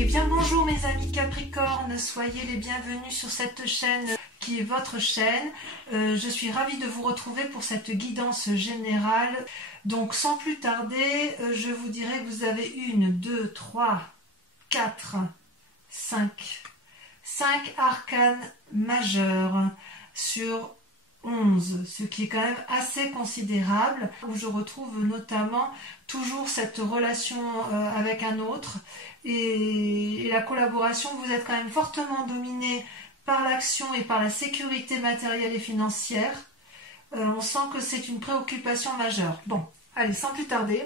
Eh bien bonjour mes amis Capricorne, soyez les bienvenus sur cette chaîne qui est votre chaîne. Je suis ravie de vous retrouver pour cette guidance générale. Donc sans plus tarder, je vous dirai que vous avez 1, 2, 3, 4, 5 arcanes majeurs sur 11, ce qui est quand même assez considérable, où je retrouve notamment toujours cette relation avec un autre et la collaboration. Vous êtes quand même fortement dominé par l'action et par la sécurité matérielle et financière. On sent que c'est une préoccupation majeure. Bon, allez, sans plus tarder,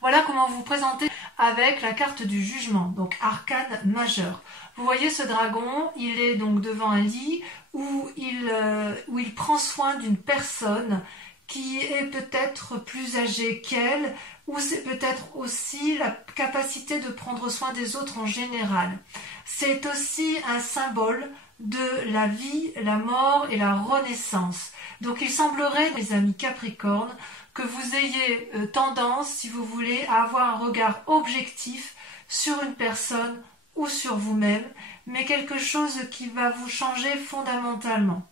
voilà comment vous présenter avec la carte du jugement, donc arcane majeur. Vous voyez ce dragon, il est donc devant un lit où il prend soin d'une personne qui est peut-être plus âgée qu'elle, ou c'est peut-être aussi la capacité de prendre soin des autres en général. C'est aussi un symbole de la vie, la mort et la renaissance. Donc il semblerait, mes amis Capricorne, que vous ayez tendance, si vous voulez, à avoir un regard objectif sur une personne ou sur vous-même, mais quelque chose qui va vous changer fondamentalement.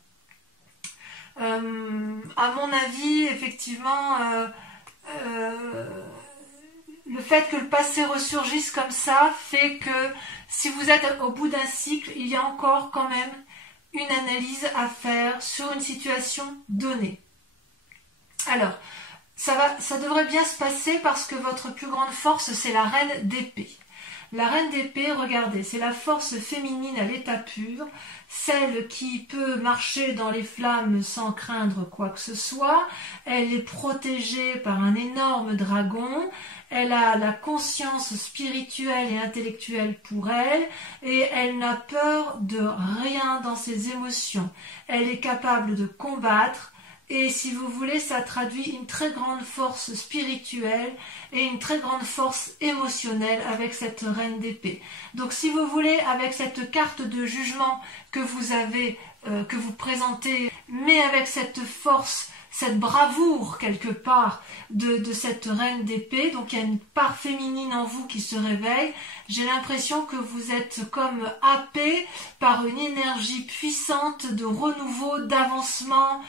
À mon avis, effectivement, le fait que le passé ressurgisse comme ça fait que si vous êtes au bout d'un cycle, il y a encore quand même une analyse à faire sur une situation donnée. Alors, ça devrait bien se passer parce que votre plus grande force, c'est la reine d'épée. La reine d'épée, regardez, c'est la force féminine à l'état pur, celle qui peut marcher dans les flammes sans craindre quoi que ce soit. Elle est protégée par un énorme dragon, elle a la conscience spirituelle et intellectuelle pour elle, et elle n'a peur de rien dans ses émotions. Elle est capable de combattre. Et si vous voulez, ça traduit une très grande force spirituelle et une très grande force émotionnelle avec cette reine d'épée. Donc si vous voulez, avec cette carte de jugement que vous avez, que vous présentez, mais avec cette force, cette bravoure quelque part de cette reine d'épée, donc il y a une part féminine en vous qui se réveille, j'ai l'impression que vous êtes comme happé par une énergie puissante de renouveau, d'avancement,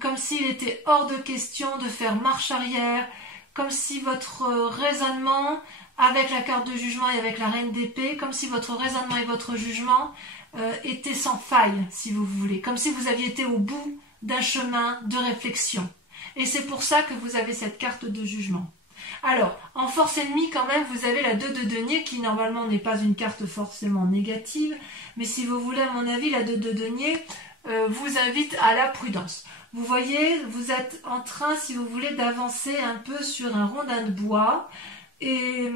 comme s'il était hors de question de faire marche arrière, comme si votre raisonnement, avec la carte de jugement et avec la reine d'épée, comme si votre raisonnement et votre jugement étaient sans faille, si vous voulez, comme si vous aviez été au bout d'un chemin de réflexion. Et c'est pour ça que vous avez cette carte de jugement. Alors, en force ennemie, quand même, vous avez la 2 de denier, qui normalement n'est pas une carte forcément négative, mais si vous voulez, à mon avis, la 2 de denier vous invite à la prudence. Vous voyez, vous êtes en train, si vous voulez, d'avancer un peu sur un rondin de bois, et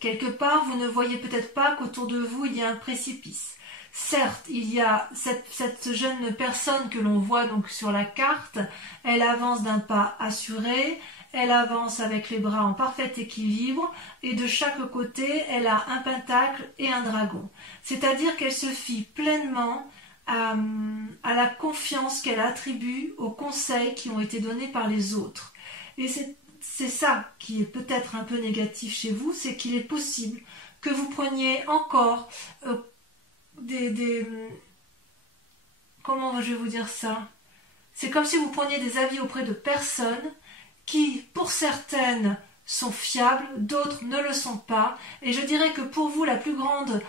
quelque part, vous ne voyez peut-être pas qu'autour de vous, il y a un précipice. Certes, il y a cette jeune personne que l'on voit donc sur la carte, elle avance d'un pas assuré, elle avance avec les bras en parfait équilibre, et de chaque côté, elle a un pentacle et un dragon. C'est-à-dire qu'elle se fie pleinement à la confiance qu'elle attribue aux conseils qui ont été donnés par les autres. Et c'est ça qui est peut-être un peu négatif chez vous, c'est qu'il est possible que vous preniez encore comment je vais vous dire ça? C'est comme si vous preniez des avis auprès de personnes qui, pour certaines, sont fiables, d'autres ne le sont pas. Et je dirais que pour vous, la plus grande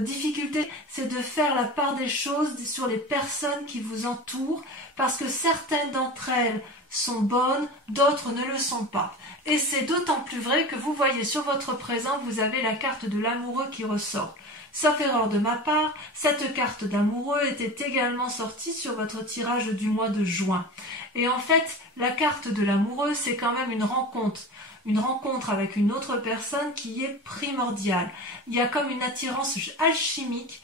difficulté, c'est de faire la part des choses sur les personnes qui vous entourent, parce que certaines d'entre elles sont bonnes, d'autres ne le sont pas. Et c'est d'autant plus vrai que vous voyez sur votre présent, vous avez la carte de l'amoureux qui ressort. Sauf erreur de ma part, cette carte d'amoureux était également sortie sur votre tirage du mois de juin. Et en fait, la carte de l'amoureux, c'est quand même une rencontre avec une autre personne qui est primordiale. Il y a comme une attirance alchimique.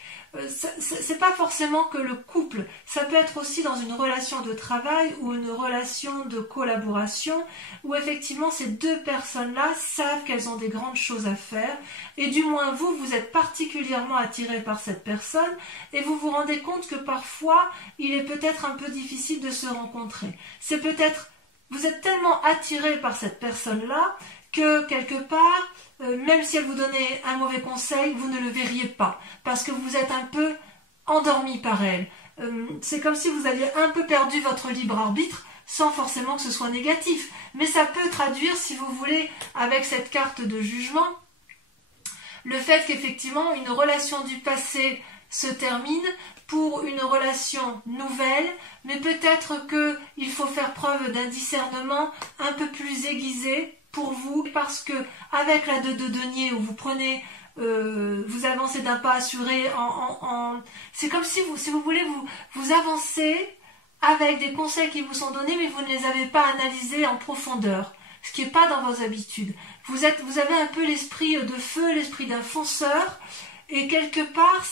C'est pas forcément que le couple, ça peut être aussi dans une relation de travail ou une relation de collaboration où effectivement ces deux personnes-là savent qu'elles ont des grandes choses à faire, et du moins vous êtes particulièrement attiré par cette personne et vous vous rendez compte que parfois il est peut-être un peu difficile de se rencontrer. Vous êtes tellement attiré par cette personne-là que quelque part même si elle vous donnait un mauvais conseil, vous ne le verriez pas, parce que vous êtes un peu endormi par elle. C'est comme si vous aviez un peu perdu votre libre arbitre, sans forcément que ce soit négatif. Mais ça peut traduire, si vous voulez, avec cette carte de jugement, le fait qu'effectivement une relation du passé se termine pour une relation nouvelle, mais peut-être qu'il faut faire preuve d'un discernement un peu plus aiguisé pour vous, parce que avec la 2 de denier où vous prenez, vous avancez d'un pas assuré, c'est comme si vous voulez, vous avancez avec des conseils qui vous sont donnés, mais vous ne les avez pas analysés en profondeur, ce qui n'est pas dans vos habitudes. Vous avez un peu l'esprit de feu, l'esprit d'un fonceur, et quelque part,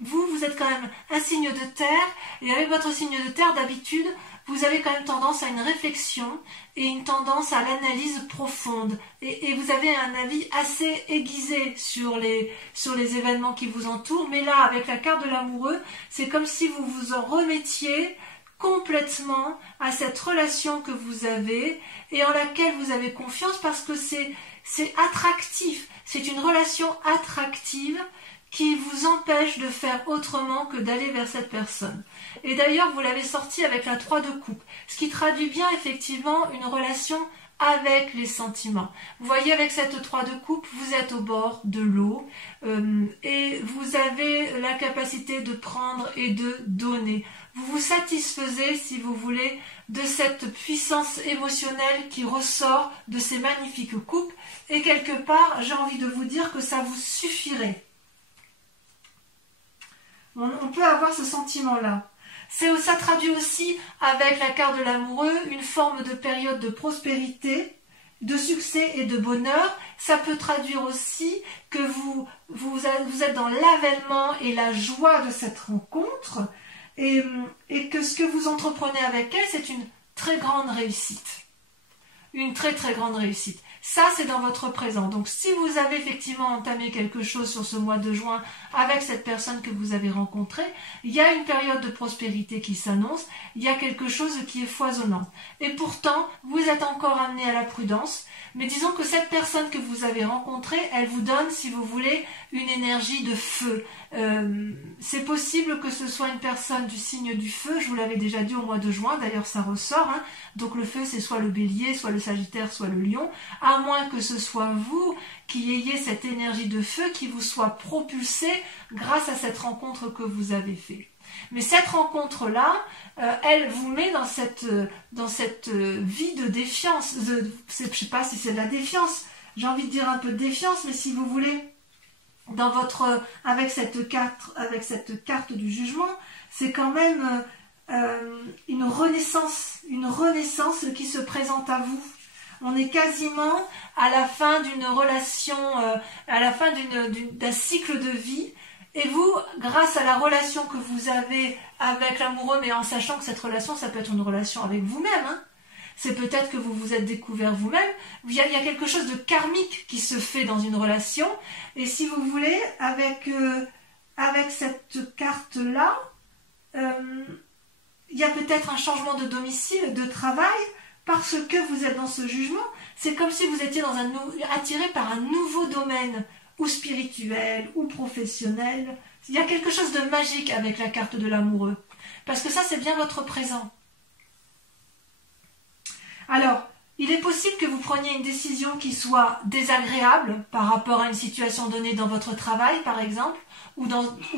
vous êtes quand même un signe de terre, et avec votre signe de terre, d'habitude, vous avez quand même tendance à une réflexion et une tendance à l'analyse profonde. Et vous avez un avis assez aiguisé sur les événements qui vous entourent, mais là, avec la carte de l'amoureux, c'est comme si vous vous en remettiez complètement à cette relation que vous avez et en laquelle vous avez confiance, parce que c'est attractif, c'est une relation attractive qui vous empêche de faire autrement que d'aller vers cette personne. Et d'ailleurs, vous l'avez sorti avec la 3 de coupe, ce qui traduit bien effectivement une relation avec les sentiments. Vous voyez, avec cette 3 de coupe, vous êtes au bord de l'eau et vous avez la capacité de prendre et de donner. Vous vous satisfaisez, si vous voulez, de cette puissance émotionnelle qui ressort de ces magnifiques coupes, et quelque part, j'ai envie de vous dire que ça vous suffirait. On peut avoir ce sentiment-là. Ça traduit aussi, avec la carte de l'amoureux, une forme de période de prospérité, de succès et de bonheur. Ça peut traduire aussi que vous êtes dans l'avènement et la joie de cette rencontre, et que ce que vous entreprenez avec elle, c'est une très grande réussite. Une très très grande réussite. Ça, c'est dans votre présent. Donc, si vous avez effectivement entamé quelque chose sur ce mois de juin avec cette personne que vous avez rencontrée, il y a une période de prospérité qui s'annonce, il y a quelque chose qui est foisonnant. Et pourtant, vous êtes encore amené à la prudence, mais disons que cette personne que vous avez rencontrée, elle vous donne, si vous voulez, une énergie de feu. C'est possible que ce soit une personne du signe du feu, je vous l'avais déjà dit au mois de juin, d'ailleurs ça ressort, hein. Donc le feu, c'est soit le bélier, soit le sagittaire, soit le lion, à moins que ce soit vous qui ayez cette énergie de feu qui vous soit propulsée grâce à cette rencontre que vous avez faite. Mais cette rencontre-là, elle vous met dans cette vie de défiance. Je ne sais pas si c'est de la défiance, j'ai envie de dire un peu de défiance, mais si vous voulez, avec cette carte du jugement, c'est quand même une renaissance qui se présente à vous. On est quasiment à la fin d'une relation, à la fin d'un cycle de vie. Et vous, grâce à la relation que vous avez avec l'amoureux, mais en sachant que cette relation, ça peut être une relation avec vous-même, hein. C'est peut-être que vous vous êtes découvert vous-même. Il y a quelque chose de karmique qui se fait dans une relation. Et si vous voulez, avec cette carte-là, il y a peut-être un changement de domicile, de travail, parce que vous êtes dans ce jugement. C'est comme si vous étiez attiré par un nouveau domaine, ou spirituel, ou professionnel. Il y a quelque chose de magique avec la carte de l'amoureux. Parce que ça, c'est bien votre présent. Alors, il est possible que vous preniez une décision qui soit désagréable par rapport à une situation donnée dans votre travail, par exemple, ou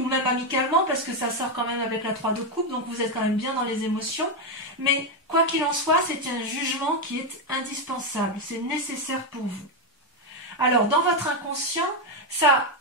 même amicalement, parce que ça sort quand même avec la 3 de coupe, donc vous êtes quand même bien dans les émotions. Mais quoi qu'il en soit, c'est un jugement qui est indispensable, c'est nécessaire pour vous. Alors, dans votre inconscient,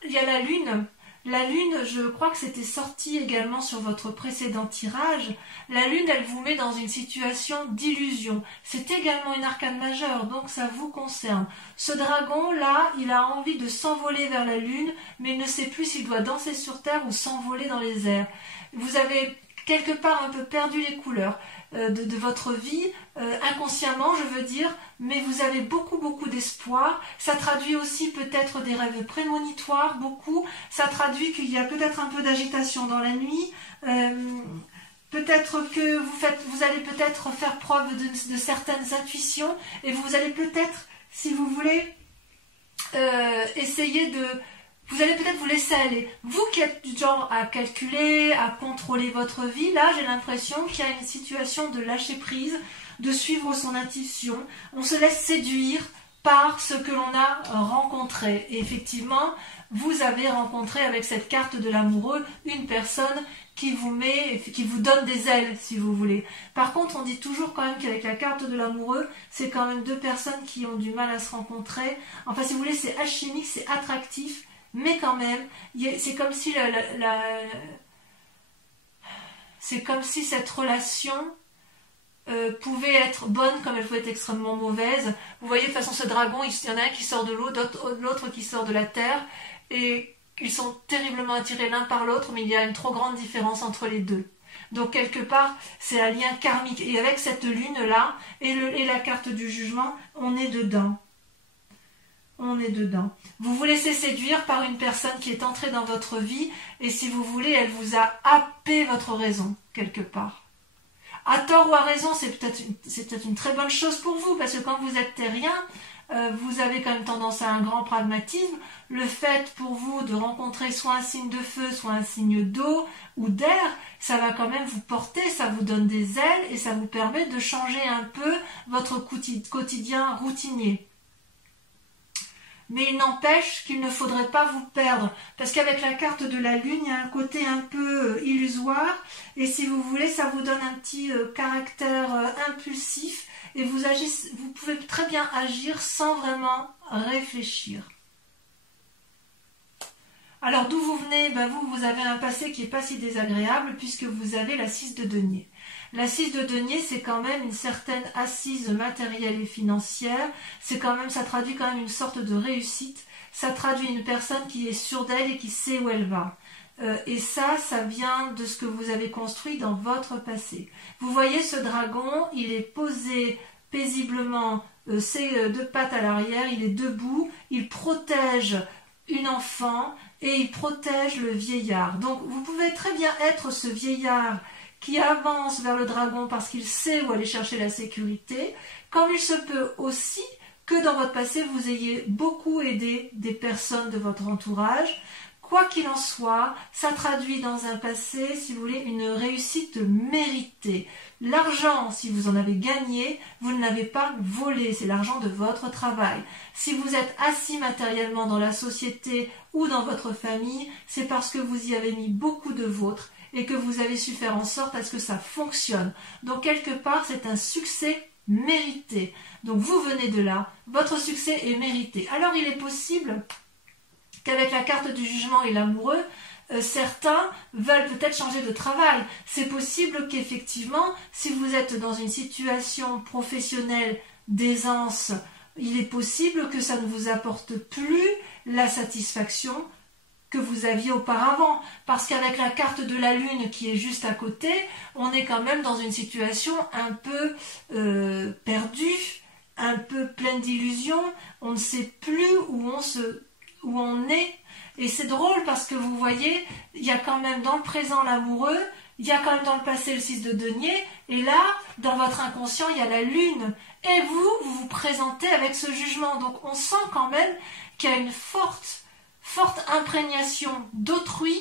il y a la lune. La lune, je crois que c'était sorti également sur votre précédent tirage. La lune, elle vous met dans une situation d'illusion. C'est également une arcane majeure, donc ça vous concerne. Ce dragon-là, il a envie de s'envoler vers la lune, mais il ne sait plus s'il doit danser sur terre ou s'envoler dans les airs. Vous avez quelque part un peu perdu les couleurs de votre vie, inconsciemment je veux dire, mais vous avez beaucoup d'espoir. Ça traduit aussi peut-être des rêves prémonitoires, beaucoup. Ça traduit qu'il y a peut-être un peu d'agitation dans la nuit. Peut-être que vous allez peut-être faire preuve de certaines intuitions, et vous allez peut-être, si vous voulez, essayer de... Vous allez peut-être vous laisser aller. Vous qui êtes du genre à calculer, à contrôler votre vie, là j'ai l'impression qu'il y a une situation de lâcher prise, de suivre son intuition. On se laisse séduire par ce que l'on a rencontré. Et effectivement, vous avez rencontré avec cette carte de l'amoureux une personne qui vous donne des ailes, si vous voulez. Par contre, on dit toujours quand même qu'avec la carte de l'amoureux, c'est quand même deux personnes qui ont du mal à se rencontrer. Enfin, si vous voulez, c'est alchimique, c'est attractif, mais quand même, c'est comme si c'est comme si cette relation pouvait être bonne comme elle pouvait être extrêmement mauvaise. Vous voyez, de toute façon, ce dragon, il y en a un qui sort de l'eau, l'autre qui sort de la terre, et ils sont terriblement attirés l'un par l'autre, mais il y a une trop grande différence entre les deux. Donc quelque part, c'est un lien karmique. Et avec cette lune-là, et la carte du jugement, on est dedans. On est dedans. Vous vous laissez séduire par une personne qui est entrée dans votre vie, et si vous voulez, elle vous a happé votre raison, quelque part. À tort ou à raison, c'est peut-être une très bonne chose pour vous, parce que quand vous êtes terrien, vous avez quand même tendance à un grand pragmatisme. Le fait pour vous de rencontrer soit un signe de feu, soit un signe d'eau ou d'air, ça va quand même vous porter, ça vous donne des ailes et ça vous permet de changer un peu votre quotidien routinier. Mais il n'empêche qu'il ne faudrait pas vous perdre, parce qu'avec la carte de la lune, il y a un côté un peu illusoire, et si vous voulez, ça vous donne un petit caractère impulsif, et vous pouvez très bien agir sans vraiment réfléchir. Alors d'où vous venez? Vous avez un passé qui n'est pas si désagréable, puisque vous avez la 6 de denier. La 6 de denier, c'est quand même une certaine assise matérielle et financière. Ça traduit quand même une sorte de réussite. Ça traduit une personne qui est sûre d'elle et qui sait où elle va. Et ça vient de ce que vous avez construit dans votre passé. Vous voyez ce dragon, il est posé paisiblement, ses deux pattes à l'arrière, il est debout, il protège une enfant et il protège le vieillard. Donc vous pouvez très bien être ce vieillard qui avance vers le dragon parce qu'il sait où aller chercher la sécurité, comme il se peut aussi que dans votre passé, vous ayez beaucoup aidé des personnes de votre entourage. Quoi qu'il en soit, ça traduit dans un passé, si vous voulez, une réussite méritée. L'argent, si vous en avez gagné, vous ne l'avez pas volé, c'est l'argent de votre travail. Si vous êtes assis matériellement dans la société ou dans votre famille, c'est parce que vous y avez mis beaucoup de vôtre et que vous avez su faire en sorte à ce que ça fonctionne. Donc quelque part, c'est un succès mérité. Donc vous venez de là, votre succès est mérité. Alors il est possible qu'avec la carte du jugement et l'amoureux, certains veulent peut-être changer de travail. C'est possible qu'effectivement, si vous êtes dans une situation professionnelle d'aisance, il est possible que ça ne vous apporte plus la satisfaction que vous aviez auparavant. Parce qu'avec la carte de la lune qui est juste à côté, on est quand même dans une situation un peu perdue, un peu pleine d'illusions. On ne sait plus où on est. Et c'est drôle parce que vous voyez, il y a quand même dans le présent l'amoureux, il y a quand même dans le passé le 6 de denier, et là, dans votre inconscient, il y a la lune. Et vous vous présentez avec ce jugement. Donc on sent quand même qu'il y a une forte imprégnation d'autrui,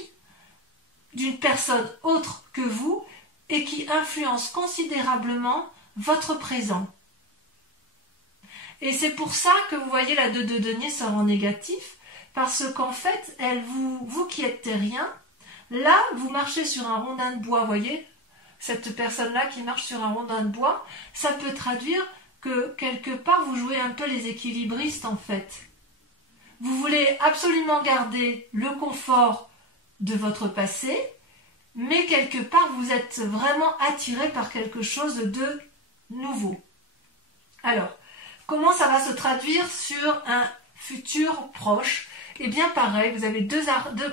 d'une personne autre que vous, et qui influence considérablement votre présent. Et c'est pour ça que vous voyez la 2 de denier sort en négatif, parce qu'en fait, vous qui êtes terrien, là, vous marchez sur un rondin de bois, voyez, cette personne-là qui marche sur un rondin de bois, ça peut traduire que quelque part, vous jouez un peu les équilibristes en fait. Vous voulez absolument garder le confort de votre passé, mais quelque part, vous êtes vraiment attiré par quelque chose de nouveau. Alors, comment ça va se traduire sur un futur proche? Eh bien pareil, vous avez deux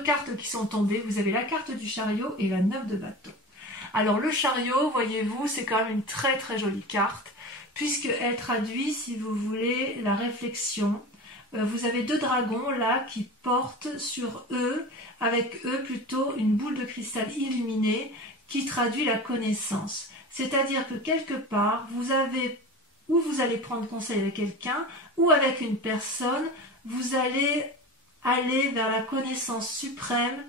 cartes qui sont tombées, vous avez la carte du chariot et la 9 de bâton. Alors le chariot, voyez-vous, c'est quand même une très très jolie carte, puisqu'elle traduit, si vous voulez, la réflexion. Vous avez deux dragons là qui portent sur eux, avec eux plutôt une boule de cristal illuminée qui traduit la connaissance. C'est-à-dire que quelque part, vous allez prendre conseil avec quelqu'un ou avec une personne vous allez aller vers la connaissance suprême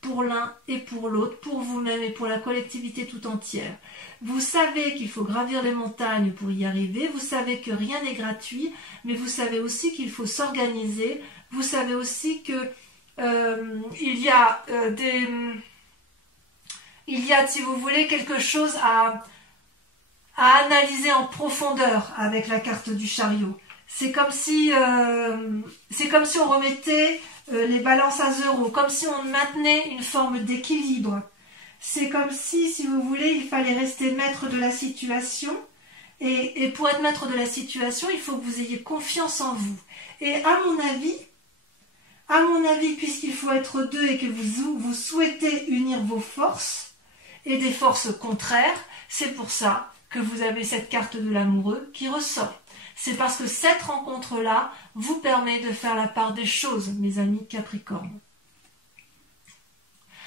pour l'un et pour l'autre, pour vous-même et pour la collectivité tout entière. Vous savez qu'il faut gravir les montagnes pour y arriver, vous savez que rien n'est gratuit, mais vous savez aussi qu'il faut s'organiser, vous savez aussi que il y a, si vous voulez, quelque chose à analyser en profondeur avec la carte du chariot. C'est comme si on remettait les balances à zéro, comme si on maintenait une forme d'équilibre. C'est comme si vous voulez, il fallait rester maître de la situation. Et pour être maître de la situation, il faut que vous ayez confiance en vous. Et à mon avis, puisqu'il faut être deux et que vous souhaitez unir vos forces et des forces contraires, c'est pour ça que vous avez cette carte de l'amoureux qui ressort. C'est parce que cette rencontre-là vous permet de faire la part des choses, mes amis Capricorne.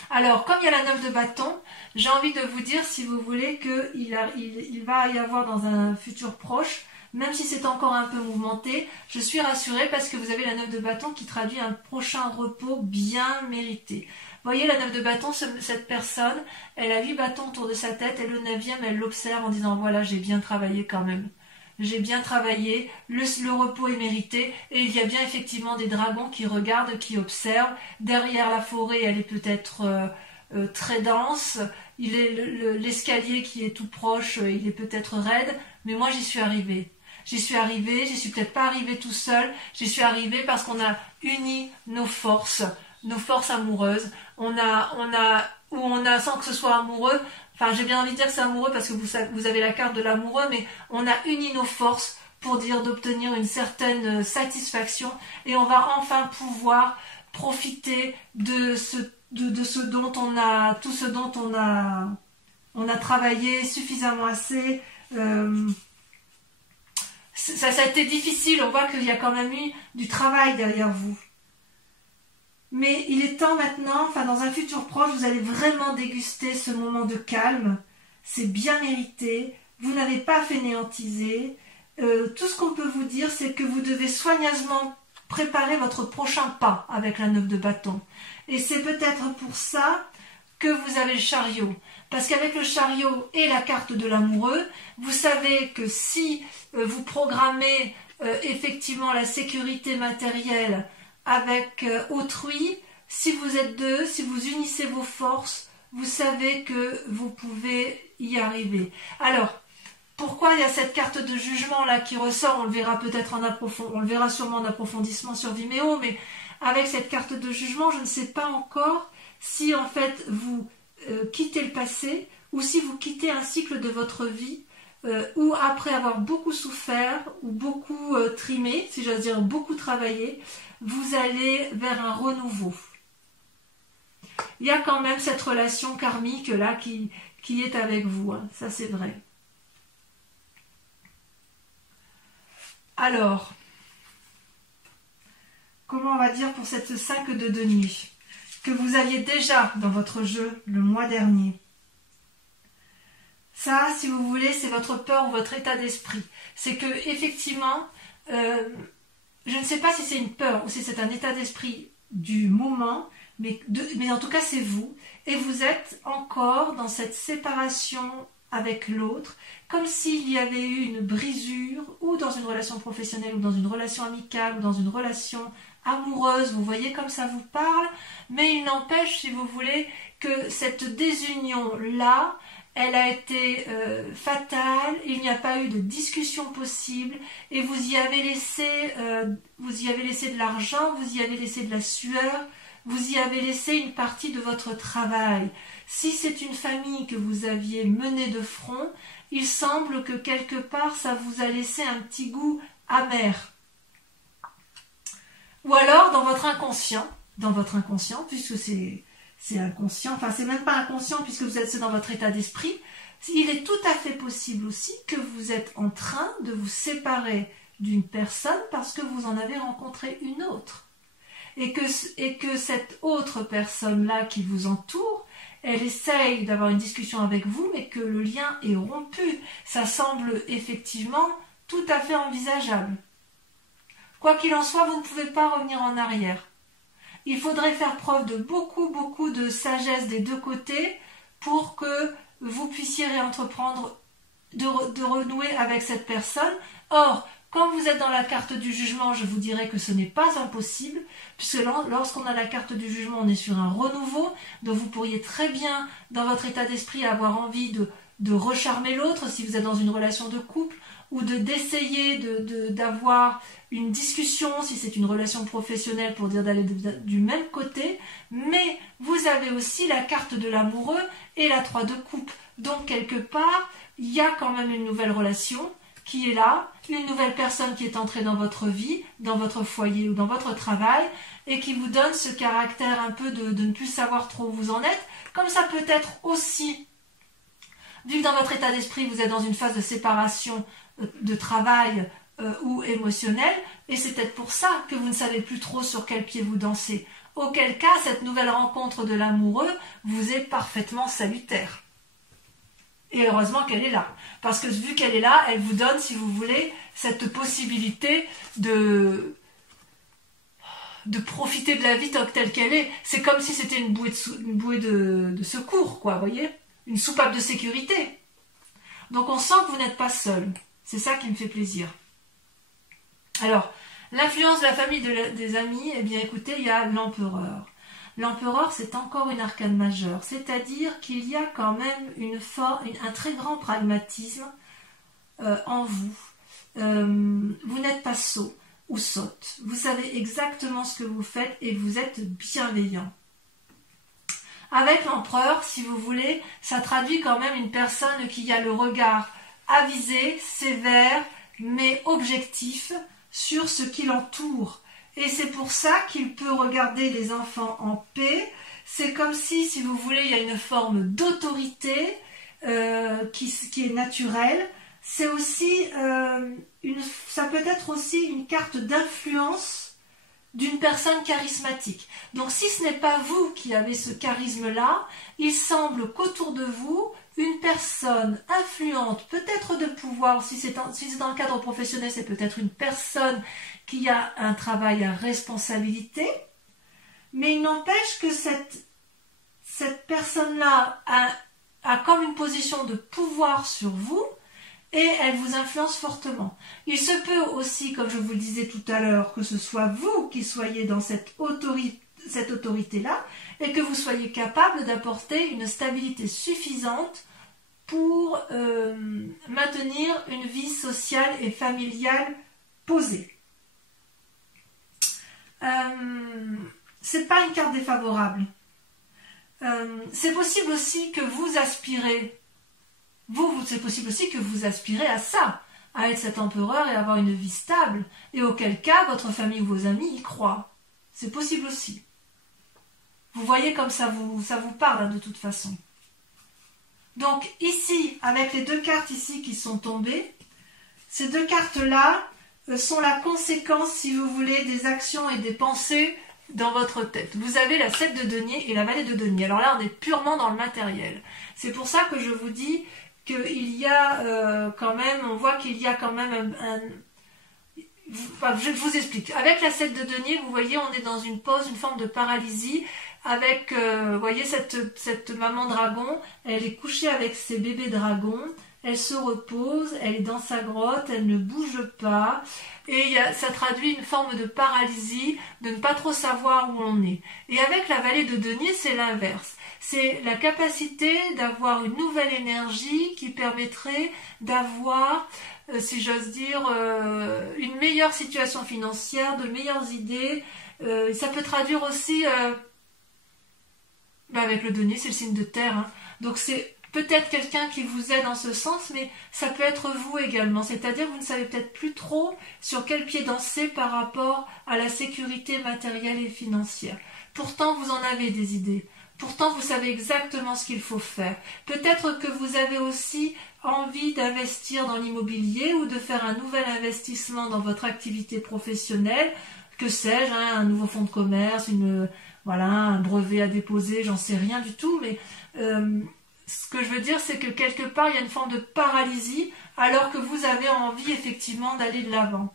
Alors, comme il y a la 9 de bâton, j'ai envie de vous dire, si vous voulez, qu'il va y avoir dans un futur proche, même si c'est encore un peu mouvementé, je suis rassurée parce que vous avez la 9 de bâton qui traduit un prochain repos bien mérité. Vous voyez, la 9 de bâton, cette personne, elle a 8 bâtons autour de sa tête et le 9e, elle l'observe en disant, voilà, j'ai bien travaillé quand même. J'ai bien travaillé, le repos est mérité et il y a bien effectivement des dragons qui regardent, qui observent. Derrière la forêt, elle est peut-être très dense. L'escalier qui est tout proche, il est peut-être raide, mais moi j'y suis arrivée. J'y suis peut-être pas arrivée tout seul, j'y suis arrivée parce qu'on a uni nos forces amoureuses. On a, sans que ce soit amoureux, enfin j'ai bien envie de dire que c'est amoureux parce que vous avez la carte de l'amoureux, mais on a uni nos forces pour dire d'obtenir une certaine satisfaction et on va enfin pouvoir profiter de ce dont tout ce dont on a travaillé suffisamment assez. Ça a été difficile, on voit qu'il y a quand même eu du travail derrière vous. Mais il est temps maintenant, enfin dans un futur proche, vous allez vraiment déguster ce moment de calme. C'est bien mérité, vous n'avez pas fainéantisé. Tout ce qu'on peut vous dire, c'est que vous devez soigneusement préparer votre prochain pas avec la 9 de bâton. Et c'est peut-être pour ça que vous avez le chariot. Parce qu'avec le chariot et la carte de l'amoureux, vous savez que si vous programmez effectivement la sécurité matérielle avec autrui, si vous êtes deux, si vous unissez vos forces, vous savez que vous pouvez y arriver. Alors, pourquoi il y a cette carte de jugement là qui ressort? On le verra peut-être on le verra sûrement en approfondissement sur Vimeo, mais avec cette carte de jugement, je ne sais pas encore si en fait vous quittez le passé ou si vous quittez un cycle de votre vie où après avoir beaucoup souffert ou beaucoup trimé, si j'ose dire beaucoup travaillé, vous allez vers un renouveau. Il y a quand même cette relation karmique là qui est avec vous, hein. Ça c'est vrai. Alors, comment on va dire pour cette 5 de denier que vous aviez déjà dans votre jeu le mois dernier? Ça, si vous voulez, c'est votre peur ou votre état d'esprit. C'est que effectivement, je ne sais pas si c'est une peur ou si c'est un état d'esprit du moment, mais en tout cas c'est vous. Et vous êtes encore dans cette séparation avec l'autre, comme s'il y avait eu une brisure, ou dans une relation professionnelle, ou dans une relation amicale, ou dans une relation amoureuse, vous voyez comme ça vous parle, mais il n'empêche, si vous voulez, que cette désunion-là, elle a été fatale, il n'y a pas eu de discussion possible, et vous y avez laissé de l'argent, vous y avez laissé de la sueur, vous y avez laissé une partie de votre travail. Si c'est une famille que vous aviez menée de front, il semble que quelque part ça vous a laissé un petit goût amer. Ou alors dans votre inconscient, puisque c'est inconscient, enfin c'est même pas inconscient puisque vous êtes dans votre état d'esprit, il est tout à fait possible aussi que vous êtes en train de vous séparer d'une personne parce que vous en avez rencontré une autre. Et que cette autre personne-là qui vous entoure, elle essaye d'avoir une discussion avec vous, mais que le lien est rompu. Ça semble effectivement tout à fait envisageable. Quoi qu'il en soit, vous ne pouvez pas revenir en arrière. Il faudrait faire preuve de beaucoup de sagesse des deux côtés pour que vous puissiez réentreprendre, de renouer avec cette personne. Or, quand vous êtes dans la carte du jugement, je vous dirais que ce n'est pas impossible, puisque lorsqu'on a la carte du jugement, on est sur un renouveau, donc vous pourriez très bien, dans votre état d'esprit, avoir envie de recharmer l'autre, si vous êtes dans une relation de couple, ou d'essayer d'avoir une discussion, si c'est une relation professionnelle, pour dire d'aller du même côté, mais vous avez aussi la carte de l'amoureux et la 3 de coupe. Donc, quelque part, il y a quand même une nouvelle relation qui est là, une nouvelle personne qui est entrée dans votre vie, dans votre foyer ou dans votre travail, et qui vous donne ce caractère un peu de ne plus savoir trop où vous en êtes, comme ça peut être aussi, vu que dans votre état d'esprit, vous êtes dans une phase de séparation de travail ou émotionnel, et c'est peut-être pour ça que vous ne savez plus trop sur quel pied vous dansez. Auquel cas, cette nouvelle rencontre de l'amoureux vous est parfaitement salutaire. Et heureusement qu'elle est là. Parce que vu qu'elle est là, elle vous donne, si vous voulez, cette possibilité de profiter de la vie telle qu'elle est. C'est comme si c'était une bouée de secours, quoi, vous voyez? Une soupape de sécurité. Donc on sent que vous n'êtes pas seul. C'est ça qui me fait plaisir. Alors, l'influence de la famille, des amis, eh bien écoutez, il y a l'empereur. L'empereur, c'est encore une arcane majeure, c'est-à-dire qu'il y a quand même un très grand pragmatisme en vous. Vous n'êtes pas sot ou sotte. Vous savez exactement ce que vous faites et vous êtes bienveillant. Avec l'empereur, si vous voulez, ça traduit quand même une personne qui a le regard avisé, sévère, mais objectif sur ce qui l'entoure. Et c'est pour ça qu'il peut regarder les enfants en paix. C'est comme si vous voulez, il y a une forme d'autorité qui est naturelle. C'est aussi ça peut être aussi une carte d'influence d'une personne charismatique. Donc si ce n'est pas vous qui avez ce charisme-là, il semble qu'autour de vous, une personne influente, peut-être de pouvoir, si c'est dans le cadre professionnel, c'est peut-être une personne qui a un travail à responsabilité, mais il n'empêche que cette personne-là a comme une position de pouvoir sur vous et elle vous influence fortement. Il se peut aussi, comme je vous le disais tout à l'heure, que ce soit vous qui soyez dans cette autorité-là et que vous soyez capable d'apporter une stabilité suffisante pour maintenir une vie sociale et familiale posée. C'est pas une carte défavorable. C'est possible aussi que vous aspirez, c'est possible aussi que vous aspirez à ça, à être cet empereur et avoir une vie stable, et auquel cas votre famille ou vos amis y croient. C'est possible aussi. Vous voyez comme ça vous parle, hein, de toute façon. Donc ici, avec les deux cartes ici qui sont tombées, ces deux cartes-là sont la conséquence, si vous voulez, des actions et des pensées dans votre tête. Vous avez la 7 de denier et la vallée de denier. Alors là, on est purement dans le matériel. C'est pour ça que je vous dis qu'il y a quand même, on voit qu'il y a quand même je vous explique. Avec la 7 de denier, vous voyez, on est dans une pause, une forme de paralysie, avec, vous voyez, cette maman dragon, elle est couchée avec ses bébés dragons, elle se repose, elle est dans sa grotte, elle ne bouge pas, et ça traduit une forme de paralysie, de ne pas trop savoir où on est. Et avec la vallée de denier, c'est l'inverse. C'est la capacité d'avoir une nouvelle énergie qui permettrait d'avoir, si j'ose dire, une meilleure situation financière, de meilleures idées. Ça peut traduire aussi, avec le denier, c'est le signe de terre, hein. Donc c'est peut-être quelqu'un qui vous aide en ce sens, mais ça peut être vous également. C'est-à-dire que vous ne savez peut-être plus trop sur quel pied danser par rapport à la sécurité matérielle et financière. Pourtant, vous en avez des idées. Pourtant, vous savez exactement ce qu'il faut faire. Peut-être que vous avez aussi envie d'investir dans l'immobilier ou de faire un nouvel investissement dans votre activité professionnelle. Que sais-je, hein, un nouveau fonds de commerce, un brevet à déposer, j'en sais rien du tout, mais ce que je veux dire, c'est que quelque part, il y a une forme de paralysie, alors que vous avez envie effectivement d'aller de l'avant.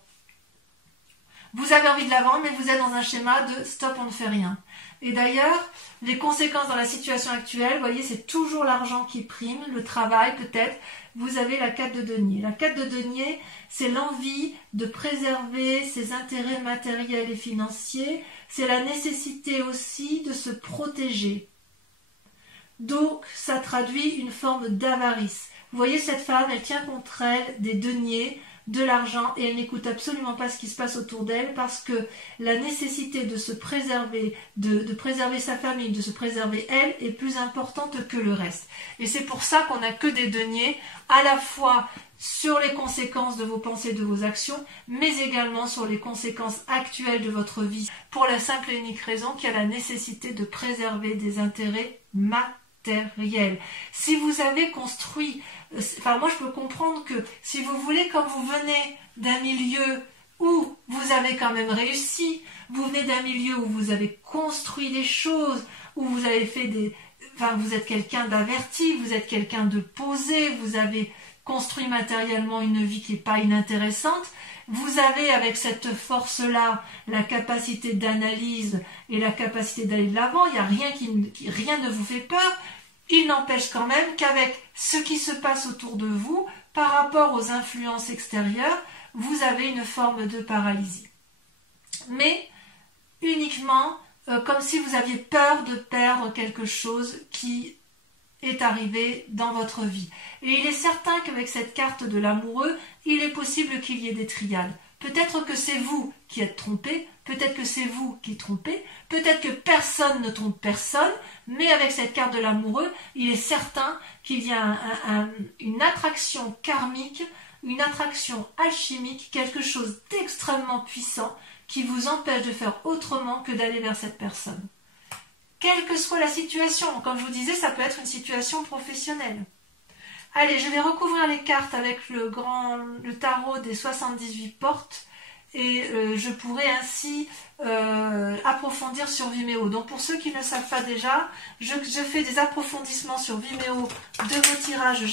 Vous avez envie de la vendre, mais vous êtes dans un schéma de stop, on ne fait rien. Et d'ailleurs, les conséquences dans la situation actuelle, vous voyez, c'est toujours l'argent qui prime, le travail peut-être. Vous avez la 4 de denier. La 4 de denier, c'est l'envie de préserver ses intérêts matériels et financiers. C'est la nécessité aussi de se protéger. Donc, ça traduit une forme d'avarice. Vous voyez, cette femme, elle tient contre elle des deniers, de l'argent, et elle n'écoute absolument pas ce qui se passe autour d'elle parce que la nécessité de se préserver, de préserver sa famille, de se préserver elle, est plus importante que le reste. Et c'est pour ça qu'on n'a que des deniers, à la fois sur les conséquences de vos pensées, de vos actions, mais également sur les conséquences actuelles de votre vie, pour la simple et unique raison qu'il y a la nécessité de préserver des intérêts matériels. Si vous avez construit, enfin moi je peux comprendre que si vous voulez, comme vous venez d'un milieu où vous avez quand même réussi, vous venez d'un milieu où vous avez construit des choses, où vous avez fait des... Enfin, vous êtes quelqu'un d'averti, vous êtes quelqu'un de posé, vous avez construit matériellement une vie qui n'est pas inintéressante, vous avez avec cette force-là la capacité d'analyse et la capacité d'aller de l'avant, il n'y a rien rien ne vous fait peur. Il n'empêche quand même qu'avec ce qui se passe autour de vous, par rapport aux influences extérieures, vous avez une forme de paralysie. Mais uniquement comme si vous aviez peur de perdre quelque chose qui est arrivé dans votre vie. Et il est certain qu'avec cette carte de l'amoureux, il est possible qu'il y ait des triades. Peut-être que c'est vous qui êtes trompé, peut-être que c'est vous qui trompez, peut-être que personne ne trompe personne, mais avec cette carte de l'amoureux, il est certain qu'il y a une attraction karmique, une attraction alchimique, quelque chose d'extrêmement puissant qui vous empêche de faire autrement que d'aller vers cette personne. Quelle que soit la situation, comme je vous disais, ça peut être une situation professionnelle. Allez, je vais recouvrir les cartes avec le tarot des 78 portes et je pourrai ainsi approfondir sur Vimeo. Donc pour ceux qui ne le savent pas déjà, je fais des approfondissements sur Vimeo de vos tirages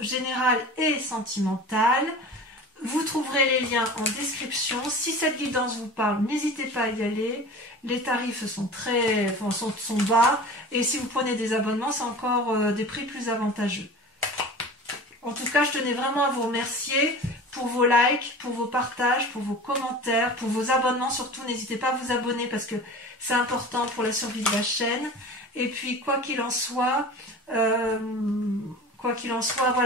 général et sentimental. Vous trouverez les liens en description. Si cette guidance vous parle, n'hésitez pas à y aller. Les tarifs sont sont bas et si vous prenez des abonnements, c'est encore des prix plus avantageux. En tout cas, je tenais vraiment à vous remercier pour vos likes, pour vos partages, pour vos commentaires, pour vos abonnements. Surtout, n'hésitez pas à vous abonner parce que c'est important pour la survie de la chaîne. Et puis, quoi qu'il en soit, voilà,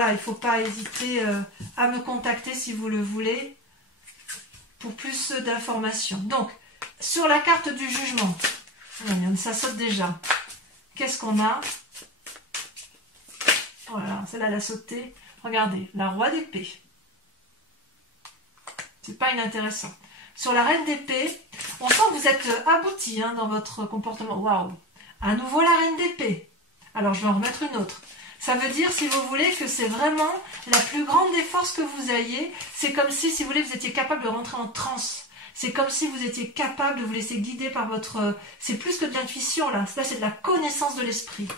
il ne faut pas hésiter à me contacter si vous le voulez pour plus d'informations. Donc, sur la carte du jugement, ça saute déjà. Qu'est-ce qu'on a? Voilà, celle-là, elle a sauté. Regardez, la roi d'épée. C'est pas inintéressant. Sur la reine d'épée, on sent que vous êtes abouti dans votre comportement. Waouh! À nouveau la reine d'épée. Alors, je vais en remettre une autre. Ça veut dire, si vous voulez, que c'est vraiment la plus grande des forces que vous ayez. C'est comme si vous voulez, vous étiez capable de rentrer en transe. C'est comme si vous étiez capable de vous laisser guider par votre... C'est plus que de l'intuition, là. Là, c'est de la connaissance de l'esprit.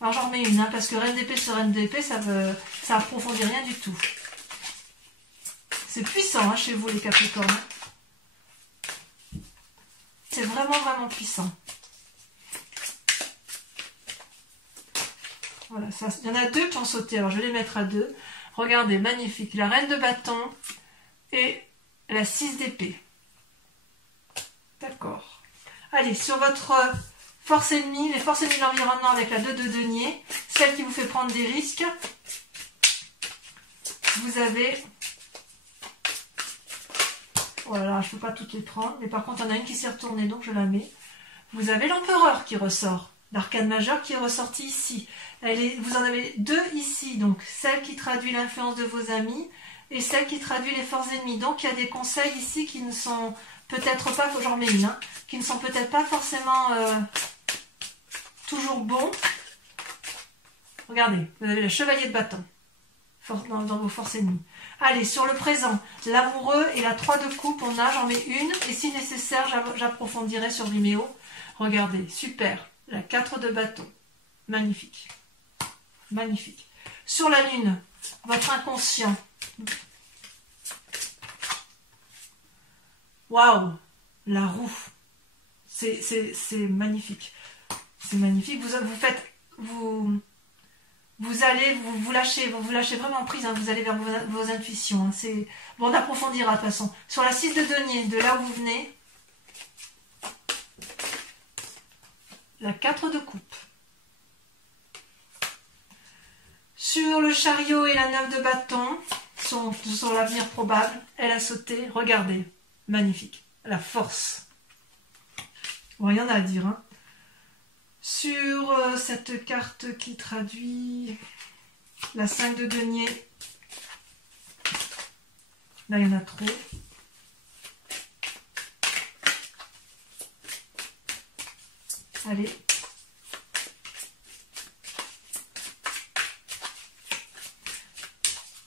Alors j'en remets une, parce que reine d'épée sur reine d'épée, ça approfondit rien du tout. C'est puissant chez vous les Capricornes. C'est vraiment, vraiment puissant. Voilà, il y en a deux qui ont sauté, alors je vais les mettre à deux. Regardez, magnifique. La reine de bâton et la 6 d'épée. D'accord. Allez, sur votre... force ennemie, les forces ennemies de l'environnement avec la 2 de denier, celle qui vous fait prendre des risques. Vous avez... Voilà, je ne peux pas toutes les prendre, mais par contre, il y en a une qui s'est retournée, donc je la mets. Vous avez l'empereur qui ressort, l'arcane majeur qui est ressorti ici. Vous en avez deux ici, donc celle qui traduit l'influence de vos amis et celle qui traduit les forces ennemies. Donc, il y a des conseils ici qui ne sont peut-être pas, j'en remets une, qui ne sont peut-être pas forcément... toujours bon. Regardez, vous avez le chevalier de bâton dans vos forces ennemies. Allez, sur le présent, l'amoureux et la 3 de coupe, j'en mets une, et si nécessaire, j'approfondirai sur Vimeo. Regardez, super, la 4 de bâton, magnifique, magnifique. Sur la lune, votre inconscient. Waouh, la roue. C'est magnifique. C'est magnifique. Vous allez vous lâcher vraiment prise, hein, vous allez vers vos intuitions. Hein, bon, on approfondira de toute façon. Sur la 6 de denier, de là où vous venez, la 4 de coupe. Sur le chariot et la 9 de bâton, sur l'avenir probable, elle a sauté. Regardez, magnifique. La force. Bon, rien à dire, hein. Sur cette carte qui traduit la 5 de denier, là il y en a trop. Allez.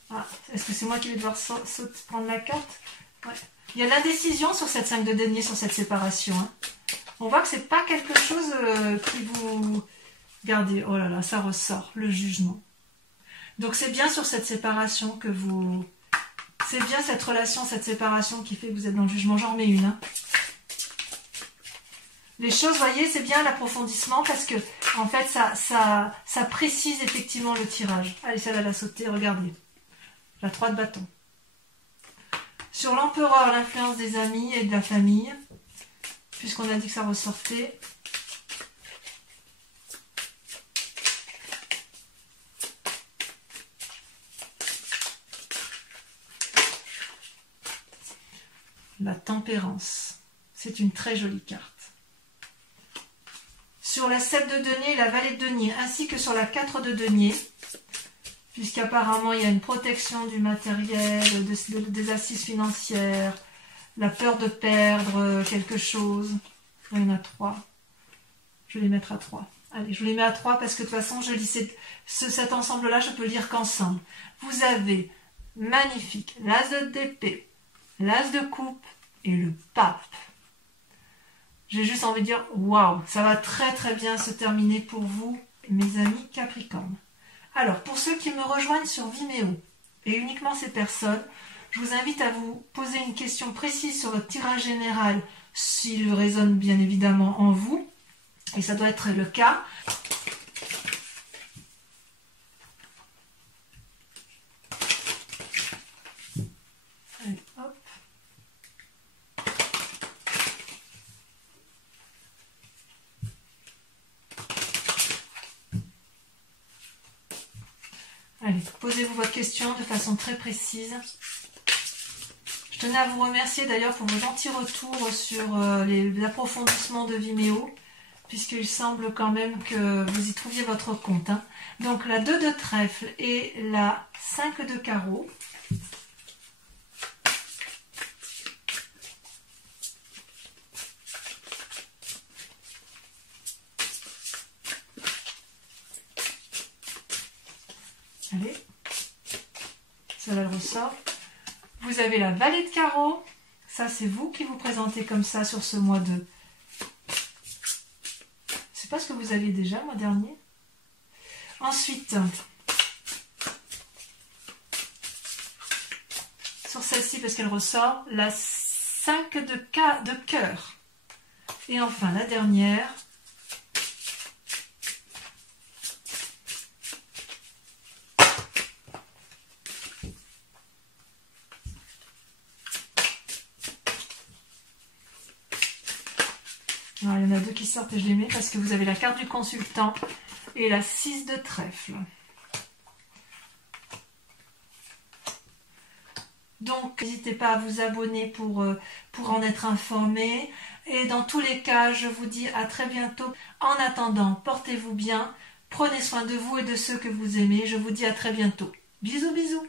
Ah, est-ce que c'est moi qui vais devoir prendre la carte? Ouais. Il y a l'indécision sur cette 5 de denier, sur cette séparation, hein. On voit que c'est pas quelque chose qui vous... Regardez, oh là là, ça ressort, le jugement. Donc c'est bien sur cette séparation que vous... C'est bien cette relation, cette séparation qui fait que vous êtes dans le jugement. J'en remets une. Hein. Les choses, vous voyez, c'est bien l'approfondissement parce que, en fait, ça précise effectivement le tirage. Allez, celle-là, elle a sauté, regardez. La 3 de bâton. Sur l'empereur, l'influence des amis et de la famille. Puisqu'on a dit que ça ressortait. La tempérance. C'est une très jolie carte. Sur la 7 de denier et la valet de denier, ainsi que sur la 4 de denier, puisqu'apparemment il y a une protection du matériel, des assises financières, la peur de perdre quelque chose. Il y en a 3. Je vais les mettre à 3. Allez, je vous les mets à 3 parce que de toute façon, je lis cet ensemble-là, je peux le lire qu'ensemble. Vous avez magnifique l'as d'épée, l'as de coupe et le pape. J'ai juste envie de dire, waouh, ça va très très bien se terminer pour vous, mes amis Capricorne. Alors, pour ceux qui me rejoignent sur Vimeo, et uniquement ces personnes, je vous invite à vous poser une question précise sur votre tirage général, s'il résonne bien évidemment en vous, et ça doit être le cas. Allez, hop. Allez, posez-vous votre question de façon très précise. Je tenais à vous remercier d'ailleurs pour vos gentils retours sur les approfondissements de Vimeo, puisqu'il semble quand même que vous y trouviez votre compte. Hein. Donc la 2 de trèfle et la 5 de carreau. Allez, cela le ressort. Vous avez la valet de carreau. Ça, c'est vous qui vous présentez comme ça sur ce mois de... C'est pas ce que vous aviez déjà le mois dernier. Ensuite, sur celle-ci, parce qu'elle ressort, la 5 de cœur. Et enfin, la dernière... Alors, il y en a 2 qui sortent et je les mets parce que vous avez la carte du consultant et la 6 de trèfle. Donc, n'hésitez pas à vous abonner pour en être informé. Et dans tous les cas, je vous dis à très bientôt. En attendant, portez-vous bien, prenez soin de vous et de ceux que vous aimez. Je vous dis à très bientôt. Bisous, bisous.